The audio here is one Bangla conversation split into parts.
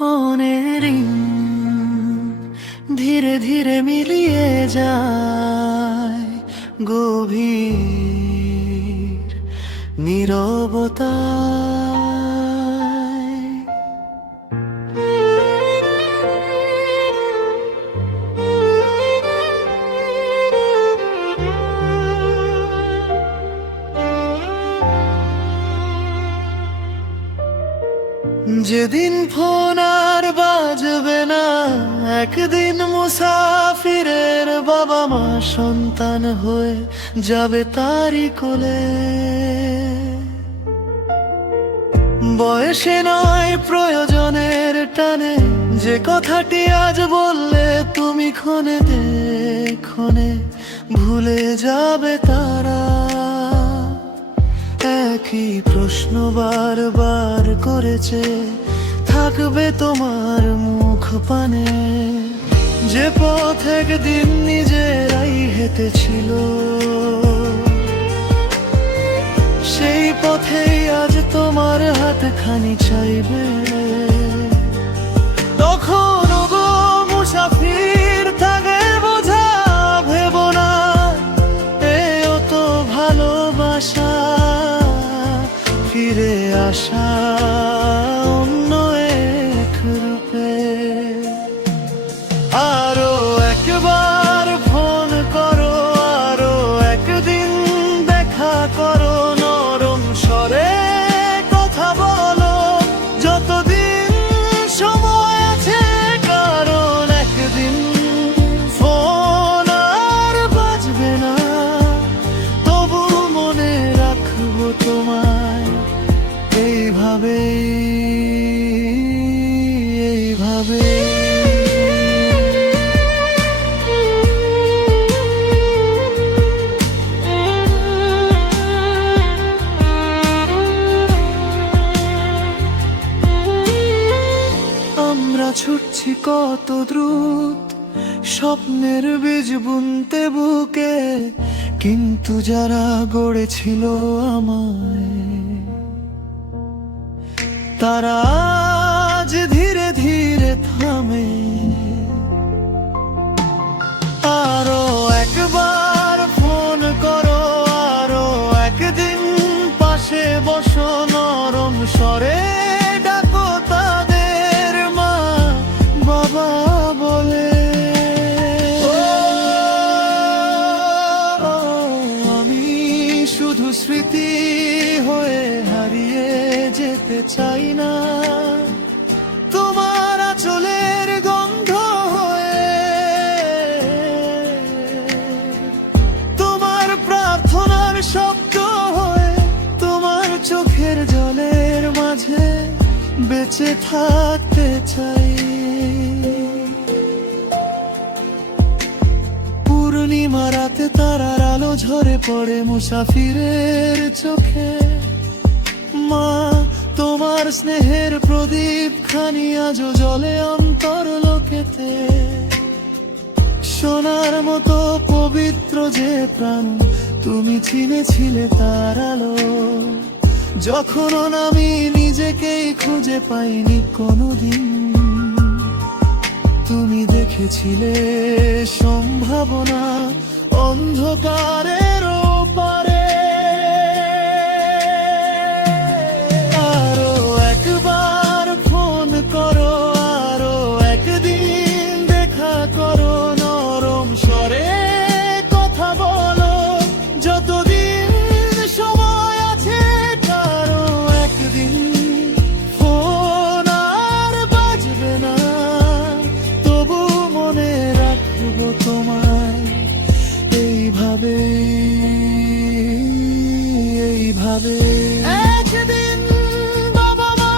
ফোনের ধীরে ধীরে মিলিয়ে যায় গভীর নীরবতায়। যেদিন ফোন আর বাজবে না, একদিন মুসাফিরের বাবা মা সন্তান হয়ে যাবে তারি কোলে। বয়সে নয় প্রয়োজনের টানে, যে কথাটি আজ বললে তুমি ক্ষণে ক্ষণে ভুলে যাবে তারা। একই প্রশ্ন বারবার করেছে, থাকবে তোমার মুখ পানে। যে পথ একদিন নিজেরাই হেঁটেছিল, সেই পথেই আজ তোমার হাতখানি চাইবে। তখন গো মুসাফির থাকের বোঝা ভেব না, এও তো ভালোবাসা, ফিরে আসা অন্য এক রূপে। আরো একবার ফোন করো, আরো একদিন দেখা করো, নরম স্বরে কথা বলো যতদিন সময় আছে। কারণ একদিন ফোন আর বাজবে না, তবু মনে রাখবো তোমায় এইভাবে এইভাবে। আমরা ছুটছি কত দ্রুত, স্বপ্নের বীজ বুনতে বুকে, কিন্তু যারা গড়েছিল আমায়, তারা আজ ধীরে ধীরে থামে। আরো একবার ফোন করো, আরো একদিন পাশে বসো, নরম স্বরে ডাকো তাদের মা বাবা বলে। আমি শুধু স্মৃতি হয়ে হারিয়ে যেতে চাই না, তোমার আঁচলের গন্ধ হয়ে, তোমার প্রার্থনার শব্দ হয়ে, তোমার চোখের জলের মাঝে বেঁচে থাকতে চাই। পূর্ণিমা রাতে তারার আলো ঝরে পড়ে মুসাফিরের চোখে। মা তোমার স্নেহের প্রদীপ খানি আজও জ্বলে অন্তর লোকেতে। সোনার মতো পবিত্র যে প্রাণ, তুমি চিনেছিলে তার আলো, যখন আমি নিজেকেই খুঁজে পাইনি কোনোদিন। তুমি দেখেছিলে সম্ভাবনা অন্ধকারের ওপারে। আরো একবার ফোন করো, আরো একদিন দেখা করো, নরম স্বরে কথা বলো যতদিন সময় আছে। কারো একদিন ফোন আর বাজবে না, তবু মনে রাখবো তোমায় এইভাবে এইভাবে। একদিন বাবা মা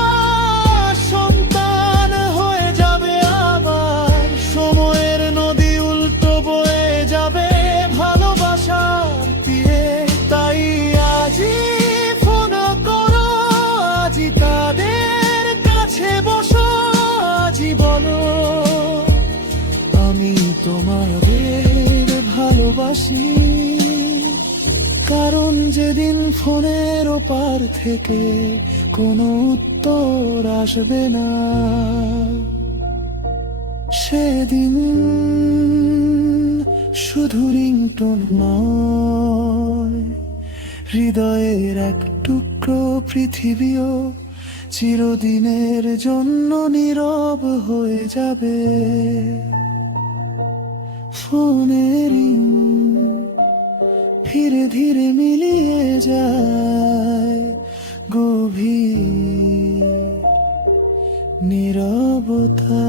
সন্তান হয়ে যাবে আবার, সময়ের নদী উল্টো বয়ে যাবে ভালোবাসার তীরে। তাই আজই ফোন করো, আজই তাদের কাছে বসো, আজই বলো আমি তোমাদের ভালোবাসি। কারণ যেদিন ফোনের ওপার থেকে কোনো উত্তর আসবে না, সেদিন শুধু রিংটোন নয়, হৃদয়ের এক টুকরো পৃথিবীও চিরদিনের জন্য নীরব হয়ে যাবে। ফোনের রিং ধীরে ধীরে মিলিয়ে যায় গভীর নীরবতা।